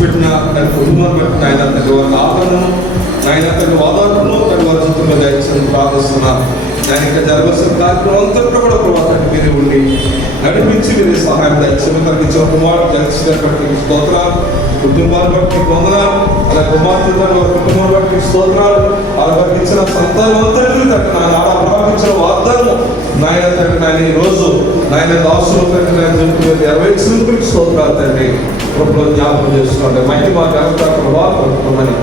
పెట్టిన తన కుటుంబాన్ని బట్టి ఆయన తన వారి ఆదరణను ఆయన తన వాదాలను తన వారి జీవితంలో దయచేసి ప్రార్థిస్తున్నారు. ఆయన ఇంకా జరగాల్సిన కార్యక్రమం అంతట్లో కూడా ప్రభావం మీరే ఉండి నడిపించి మీరే సహాయం దయచేసి తనకి ఇచ్చిన కుమారుడు దయచేసి స్తోత్రాలు, కుటుంబాన్ని బట్టి వందనాలు, అలా కుమార్తె వారి కుటుంబాన్ని బట్టి స్తోత్రాలు, వాళ్ళకి ఇచ్చిన సంతానం అంతటి నాయన ప్రభావించిన వాగ్దానం నాయన తండ్రి నాయన ఈ రోజు నాయన దాసులు తండ్రి నాయన జంతువులు నెరవేర్చినందుకు స్తోత్రాలు తండ్రి. కృపలో జ్ఞాపకం చేసుకోండి. మహిమ ఘనత ప్రభావమని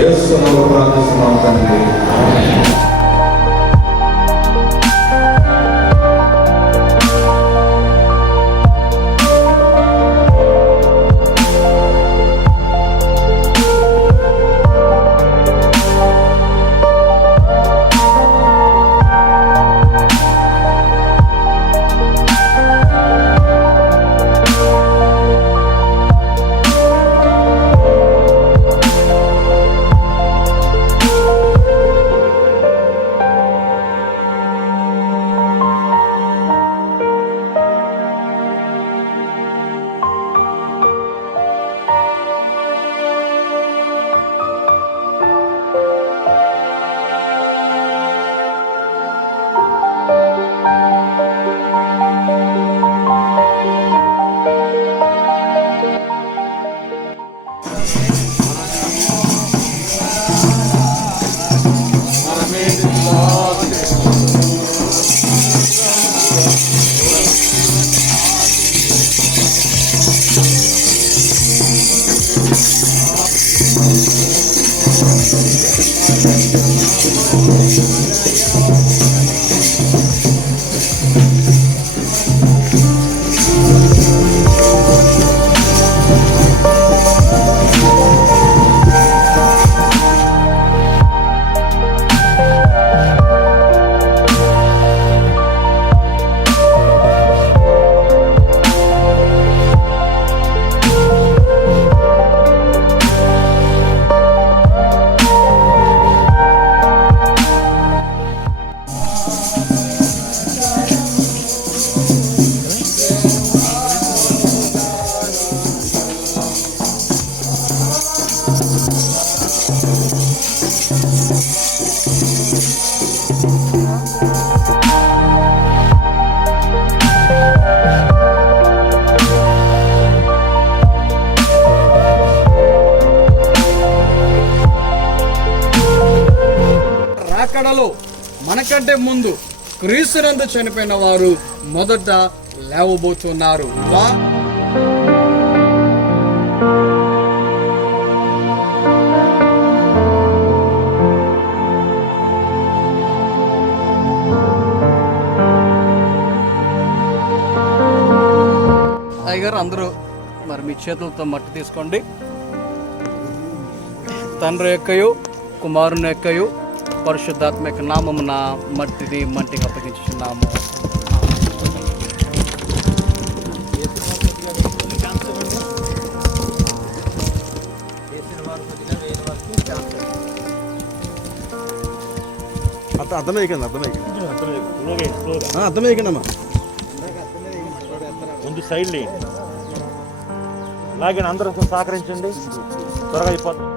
యేసునామములో ప్రార్థిస్తున్నాం తండ్రి. మనకంటే ముందు క్రీస్తునందు చనిపోయిన వారు మొదట లేవబోతున్నారు. అయ్యగారు అందరూ మరి మీ చేతులతో మట్టి తీసుకోండి. తండ్రి యొక్కయు కుమారుని యొక్కయు పరిశుద్ధాత్మ యొక్క నామమున మట్టికి అప్పగించున్నాము. అర్థమయ్యమ్మా ముందు సైడ్ లేండి, అలాగే అందరూ సహకరించండి, త్వరగా అయిపోతుంది.